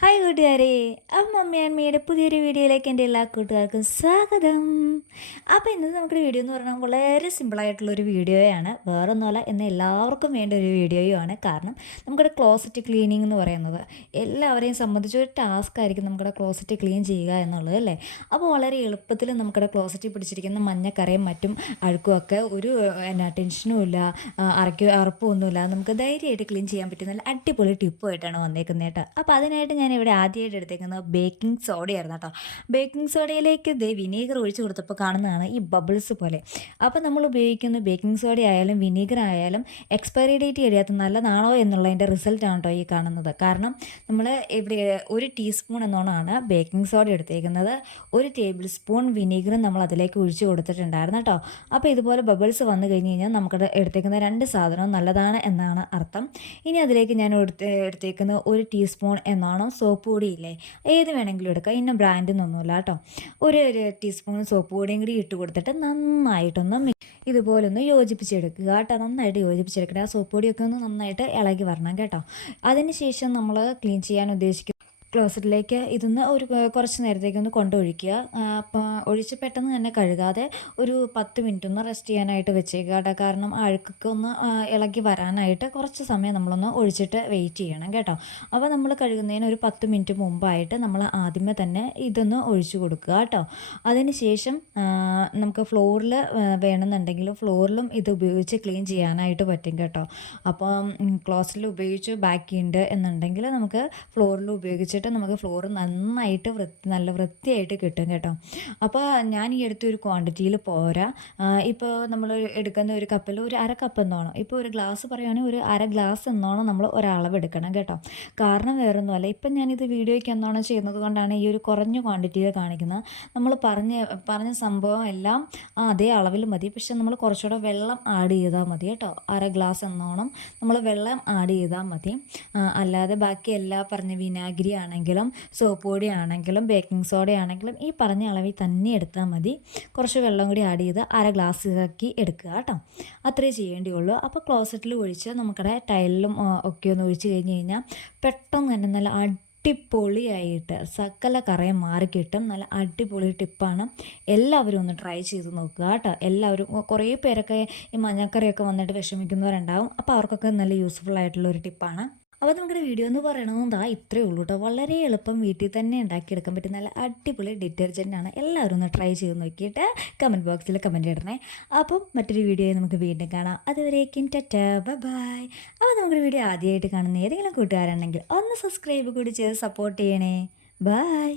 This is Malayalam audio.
ഹായ് കൂട്ടുകാരെ. അപ്പം മമ്മി അമ്മയുടെ പുതിയൊരു വീഡിയോയിലേക്ക് എന്റെ എല്ലാ കൂട്ടുകാർക്കും സ്വാഗതം. അപ്പോൾ ഇന്നത്തെ നമുക്കൊരു വീഡിയോ എന്ന് പറഞ്ഞാൽ വളരെ സിമ്പിളായിട്ടുള്ളൊരു വീഡിയോയാണ്. വേറൊന്നുമല്ല എന്ന് എല്ലാവർക്കും വേണ്ട ഒരു വീഡിയോയുമാണ്. കാരണം നമ്മുടെ ക്ലോസറ്റ് ക്ലീനിങ് എന്ന് പറയുന്നത് എല്ലാവരെയും സംബന്ധിച്ച് ഒരു ടാസ്ക് ആയിരിക്കും നമ്മുടെ ക്ലോസറ്റ് ക്ലീൻ ചെയ്യുക എന്നുള്ളത് അല്ലേ? അപ്പോൾ വളരെ എളുപ്പത്തിൽ നമ്മുടെ ക്ലോസറ്റിൽ പിടിച്ചിരിക്കുന്ന മഞ്ഞക്കറയും മറ്റും അഴുക്കുമൊക്കെ ഒരു എന്നാ ടെൻഷനും ഇല്ല അറയ്ക്കോ അറപ്പൊന്നുമില്ല നമുക്ക് ധൈര്യമായിട്ട് ക്ലീൻ ചെയ്യാൻ പറ്റുന്ന നല്ല അടിപൊളി ടിപ്പുമായിട്ടാണ് വന്നേക്കുന്നത് കേട്ടോ. അപ്പോൾ അതിനായിട്ട് ഞാൻ ഇവിടെ ആദ്യമായിട്ട് എടുത്തേക്കുന്നത് ബേക്കിംഗ് സോഡയായിരുന്നു കേട്ടോ. ബേക്കിംഗ് സോഡയിലേക്ക് ദേ വിനീഗർ ഒഴിച്ചു കൊടുത്തപ്പോൾ കാണുന്നതാണ് ഈ ബബിൾസ് പോലെ. അപ്പോൾ നമ്മൾ ഉപയോഗിക്കുന്ന ബേക്കിംഗ് സോഡ ആയാലും വിനീഗർ ആയാലും എക്സ്പയറി ഡേറ്റ് കഴിയാത്ത നല്ലതാണോ എന്നുള്ളതിന്റെ റിസൾട്ടാണ് കേട്ടോ ഈ കാണുന്നത്. കാരണം നമ്മൾ ഇവിടെ ഒരു ടീസ്പൂൺ എന്നോണാണ് ബേക്കിംഗ് സോഡ എടുത്തേക്കുന്നത്. ഒരു ടേബിൾ സ്പൂൺ വിനീഗറും നമ്മൾ അതിലേക്ക് ഒഴിച്ചു കൊടുത്തിട്ടുണ്ടായിരുന്നു കേട്ടോ. അപ്പോൾ ഇതുപോലെ ബബിൾസ് വന്നു കഴിഞ്ഞ് കഴിഞ്ഞാൽ നമുക്ക് എടുത്തേക്കുന്ന രണ്ട് സാധനവും നല്ലതാണ് എന്നാണ് അർത്ഥം. ഇനി അതിലേക്ക് ഞാൻ എടുത്ത് എടുത്തേക്കുന്ന ഒരു ടീസ്പൂൺ എന്നോണം സോപ്പ് പൊടിയില്ലേ ഏത് വേണമെങ്കിലും എടുക്കാം. ഇന്ന ബ്രാൻഡെന്നൊന്നുമില്ല കേട്ടോ. ഒരു ഒരു ടീസ്പൂൺ സോപ്പ് പൊടിയും കൂടി ഇട്ട് കൊടുത്തിട്ട് നന്നായിട്ടൊന്ന് ഇതുപോലൊന്ന് യോജിപ്പിച്ചെടുക്കുക കേട്ടോ. നന്നായിട്ട് യോജിപ്പിച്ചെടുക്കട്ടെ. ആ സോപ്പ് പൊടിയൊക്കെ ഒന്ന് നന്നായിട്ട് ഇളകി വരണം കേട്ടോ. അതിന് ശേഷം നമ്മൾ ക്ലീൻ ചെയ്യാൻ ഉദ്ദേശിക്കുന്ന ക്ലോസറ്റിലേക്ക് ഇതൊന്ന് ഒരു കുറച്ച് നേരത്തേക്ക് ഒന്ന് കൊണ്ടൊഴിക്കുക. അപ്പോൾ ഒഴിച്ച് പെട്ടെന്ന് തന്നെ കഴുകാതെ ഒരു പത്ത് മിനിറ്റ് ഒന്ന് റെസ്റ്റ് ചെയ്യാനായിട്ട് വെച്ചേക്കുക കേട്ടോ. കാരണം അഴുക്കൊക്കെ ഒന്ന് ഇളകി വരാനായിട്ട് കുറച്ച് സമയം നമ്മളൊന്ന് ഒഴിച്ചിട്ട് വെയിറ്റ് ചെയ്യണം കേട്ടോ. അപ്പോൾ നമ്മൾ കഴുകുന്നതിന് ഒരു പത്ത് മിനിറ്റ് മുമ്പായിട്ട് നമ്മൾ ആദ്യമേ തന്നെ ഇതൊന്ന് ഒഴിച്ചു കൊടുക്കുക കേട്ടോ. അതിന് ശേഷം നമുക്ക് ഫ്ലോറിൽ വേണമെന്നുണ്ടെങ്കിൽ ഫ്ലോറിലും ഇത് ഉപയോഗിച്ച് ക്ലീൻ ചെയ്യാനായിട്ട് പറ്റും കേട്ടോ. അപ്പോൾ ക്ലോസിൽ ഉപയോഗിച്ച് ബാക്കിയുണ്ട് എന്നുണ്ടെങ്കിൽ നമുക്ക് ഫ്ലോറിൽ ഉപയോഗിച്ചിട്ട് നമുക്ക് ഫ്ലോർ നന്നായിട്ട് വൃത്തി നല്ല വൃത്തിയായിട്ട് കിട്ടും കേട്ടോ. അപ്പോൾ ഞാൻ ഈ എടുത്ത ഒരു ക്വാണ്ടിറ്റിയിൽ പോരാ. ഇപ്പോൾ നമ്മൾ എടുക്കുന്ന ഒരു കപ്പിൽ ഒരു അര കപ്പ് എന്നോണം. ഇപ്പോൾ ഒരു ഗ്ലാസ് പറയുകയാണെങ്കിൽ ഒരു അര ഗ്ലാസ് എന്നോണം നമ്മൾ ഒരളവ് എടുക്കണം കേട്ടോ. കാരണം വേറൊന്നുമല്ല ഇപ്പം ഞാനിത് വീഡിയോയ്ക്ക് എന്നോണം ചെയ്യുന്നത് കൊണ്ടാണ് ഈ ഒരു കുറഞ്ഞ ക്വാണ്ടിറ്റിയിൽ കാണിക്കുന്നത്. നമ്മൾ പറഞ്ഞ പറഞ്ഞ സംഭവം എല്ലാം അതേ അളവിൽ മതി. പക്ഷെ നമ്മൾ കുറച്ചുകൂടെ വെള്ളം ആഡ് ചെയ്താൽ മതി കേട്ടോ. അര ഗ്ലാസ് എന്നോണം. നമ്മൾ വെള്ളം ആഡ് ചെയ്താൽ മതി. അല്ലാതെ ബാക്കി എല്ലാ പറഞ്ഞ വിനാഗിരി ആണെങ്കിലും സോപ്പ് പൊടി ആണെങ്കിലും ബേക്കിംഗ് സോഡ ആണെങ്കിലും ഈ പറഞ്ഞ അളവിൽ തന്നെ എടുത്താൽ മതി. കുറച്ച് വെള്ളം കൂടി ആഡ് ചെയ്ത് അര ഗ്ലാസ് ആക്കി എടുക്കുക കേട്ടോ. അത്രേ ചെയ്യേണ്ടിയുള്ളൂ. അപ്പോൾ ക്ലോസറ്റിൽ ഒഴിച്ച് നമുക്കടെ ടൈലിലും ഒക്കെ ഒന്ന് ഒഴിച്ച് കഴിഞ്ഞ് കഴിഞ്ഞാൽ പെട്ടെന്ന് തന്നെ നല്ല അടിപൊളിയായിട്ട് സകല കറയും മാറിക്കിട്ടും. നല്ല അടിപൊളി ടിപ്പാണ്. എല്ലാവരും ഒന്ന് ട്രൈ ചെയ്ത് നോക്കുക കേട്ടോ. എല്ലാവരും കുറേ പേരൊക്കെ ഈ മഞ്ഞക്കറിയൊക്കെ വന്നിട്ട് വിഷമിക്കുന്നവരുണ്ടാവും. അപ്പോൾ അവർക്കൊക്കെ നല്ല യൂസ്ഫുൾ ആയിട്ടുള്ള ഒരു ടിപ്പാണ്. അപ്പോൾ നമ്മുടെ വീഡിയോ എന്ന് പറയണത് ദാ ഇത്രയേ ഉള്ളൂ കേട്ടോ വളരെ എളുപ്പം വീട്ടിൽ തന്നെ ഉണ്ടാക്കിയെടുക്കാൻ പറ്റും നല്ല അടിപൊളി ഡിറ്റർജന്റാണ് എല്ലാവരും ഒന്ന് ട്രൈ ചെയ്ത് നോക്കിയിട്ട് കമന്റ് ബോക്സിൽ കമന്റ് ഇടണേ. അപ്പം മറ്റൊരു വീഡിയോ നമുക്ക് വീണ്ടും കാണാം. അതുവരേക്കും ടറ്റ. ബൈ അപ്പോൾ നമ്മുടെ വീഡിയോ ആദ്യമായിട്ട് കാണുന്ന ഏതെങ്കിലും കൂട്ടുകാരുണ്ടെങ്കിൽ ഒന്ന് സബ്സ്ക്രൈബ് കൂടി ചെയ്ത് സപ്പോർട്ട് ചെയ്യണേ. ബൈ